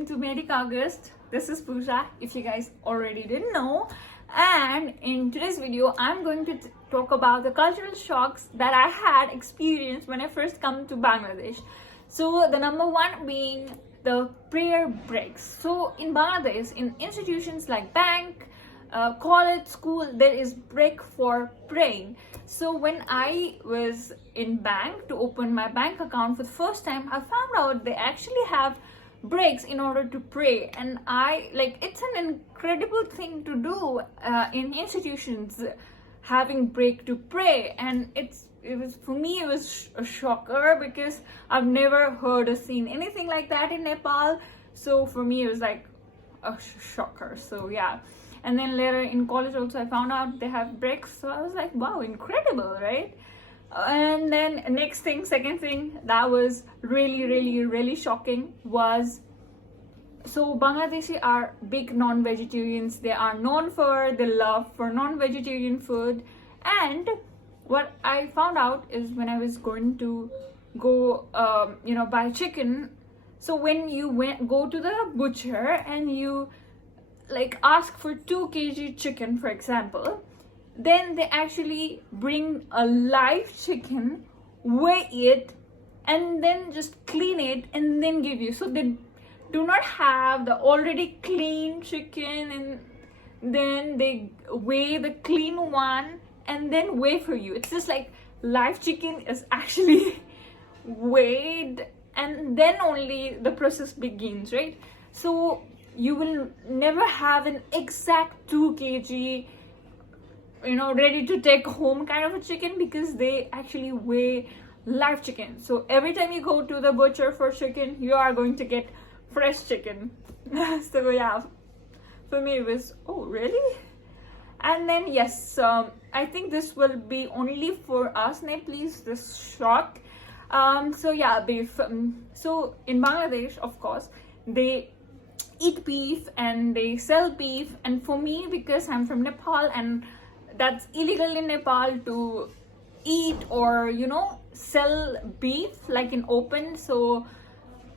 welcome to Medicaugust. This is Pooja, if you guys already didn't know. And in today's video, I'm going to talk about the cultural shocks that I had experienced when I first come to Bangladesh. So the number one being the prayer breaks. So in Bangladesh, in institutions like bank, college, school, there is break for praying. So when I was in bank to open my bank account for the first time, I found out they actually have breaks in order to pray, and I like it's an incredible thing to do in institutions, having break to pray. And it was for me, it was a shocker because I've never heard or seen anything like that in Nepal. So for me, it was like a shocker. So yeah. And then later in college also I found out they have breaks, so I was like, wow, incredible, right? And then next thing, second thing that was really shocking was, so Bangladeshi are big non-vegetarians. They are known for their love for non-vegetarian food. And what I found out is when I was going to go buy chicken, so when you go to the butcher and you like ask for 2 kg chicken, for example, then they actually bring a live chicken, weigh it, and then just clean it and then give you. So they do not have the already clean chicken and then they weigh the clean one and then weigh for you. It's just like live chicken is actually weighed and then only the process begins, right? So you will never have an exact 2 kg ready to take home kind of a chicken, because they actually weigh live chicken. So every time you go to the butcher for chicken, you are going to get fresh chicken. So yeah, for me it was, oh really? And then yes, I think this will be only for us Nepalese, this shock. So yeah, beef. So in Bangladesh, of course, they eat beef and they sell beef. And for me, because I'm from Nepal and that's illegal in Nepal to eat or sell beef like in open, so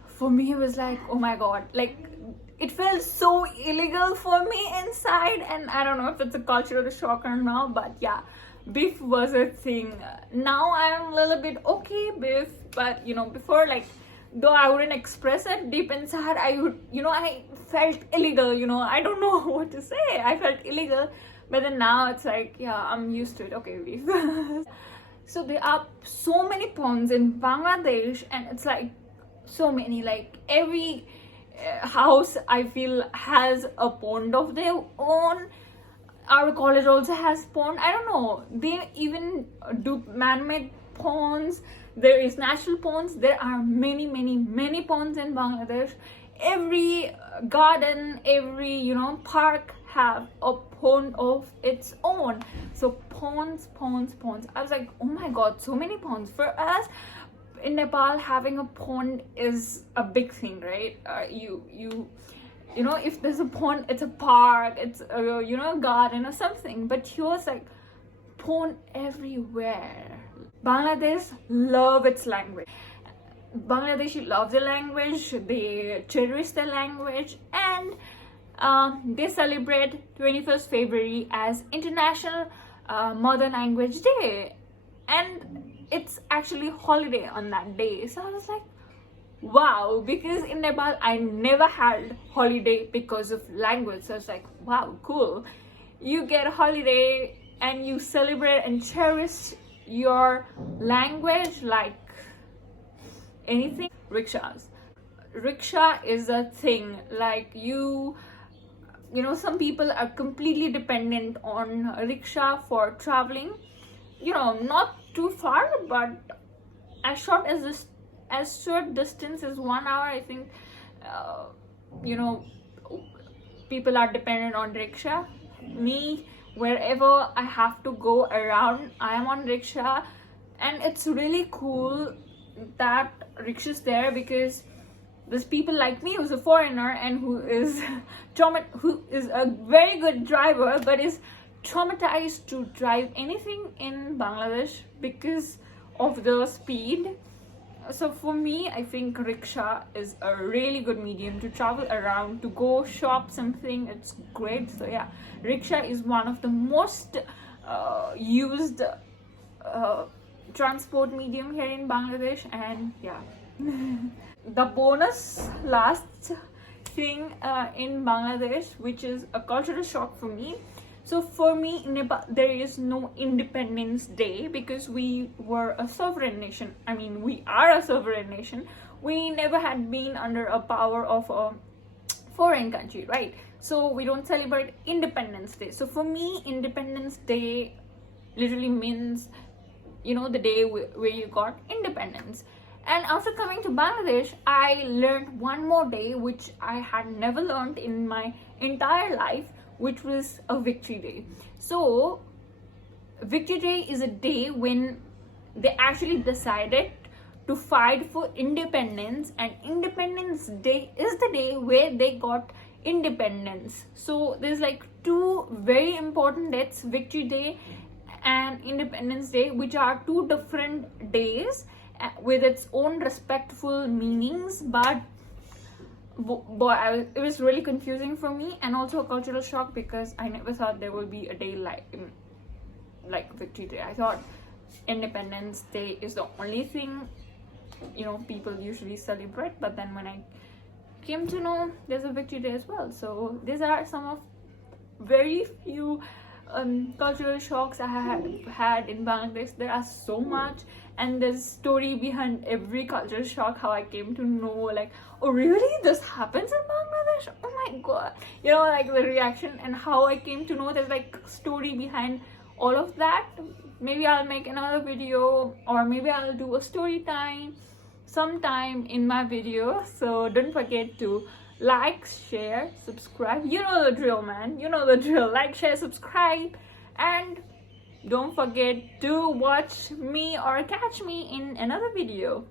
for me it was like, oh my god, like it felt so illegal for me inside. And I don't know if it's a cultural shock or not, but yeah, beef was a thing. Now I'm a little bit okay beef, but before, like, though I wouldn't express it deep inside, I would, I felt illegal, I don't know what to say. I felt illegal, but then now it's like, yeah, I'm used to it. Okay, beef. So there are so many ponds in Bangladesh, and it's like so many, like every house I feel has a pond of their own. Our college also has pond. I don't know, they even do man-made ponds. There is natural ponds. There are many ponds in Bangladesh. Every garden, every park have a pond of its own. So ponds. I was like, oh my god, so many ponds. For us in Nepal, having a pond is a big thing, right? If there's a pond, it's a park, it's a garden or something. But here it's like pond everywhere. Bangladesh love its language. Bangladeshi love their language, they cherish their language, and they celebrate 21st February as International Mother Language Day, and it's actually holiday on that day. So I was like, wow, because in Nepal I never had holiday because of language. So I was like, wow, cool, you get a holiday and you celebrate and cherish your language like anything. Rickshaw is a thing. Like some people are completely dependent on rickshaw for traveling, not too far, but as short distance as 1 hour, I think. People are dependent on rickshaw. Me, wherever I have to go around, I am on rickshaw. And it's really cool that rickshaws there, because there's people like me who's a foreigner and who is a very good driver, but is traumatized to drive anything in Bangladesh because of the speed. So for me, I think rickshaw is a really good medium to travel around, to go shop something. It's great. So yeah, rickshaw is one of the most used transport medium here in Bangladesh. And yeah, the bonus last thing in Bangladesh, which is a cultural shock for me. So for me, in Nepal, there is no Independence Day because we were a sovereign nation. I mean, we are a sovereign nation. We never had been under a power of a foreign country, right? So we don't celebrate Independence Day. So for me, Independence Day literally means, you know, the day where you got independence. And after coming to Bangladesh, I learned one more day which I had never learned in my entire life, which was a victory day. So victory day is a day when they actually decided to fight for independence, and Independence Day is the day where they got independence. So there's like two very important dates, victory day and Independence Day, which are two different days with its own respectful meanings. But boy, it was really confusing for me, and also a cultural shock because I never thought there would be a day like victory day. I thought Independence Day is the only thing, you know, people usually celebrate. But then when I came to know there's a victory day as well. So these are some of very few cultural shocks I have had in Bangladesh. There are so much, and there's story behind every cultural shock, how I came to know, like, oh really, this happens in Bangladesh, oh my god, you know, like the reaction and how I came to know. There's like story behind all of that. Maybe I'll make another video, or maybe I'll do a story time sometime in my video. So don't forget to like, share, subscribe. You know the drill, man. You know the drill. Like, share, subscribe, and don't forget to watch me or catch me in another video.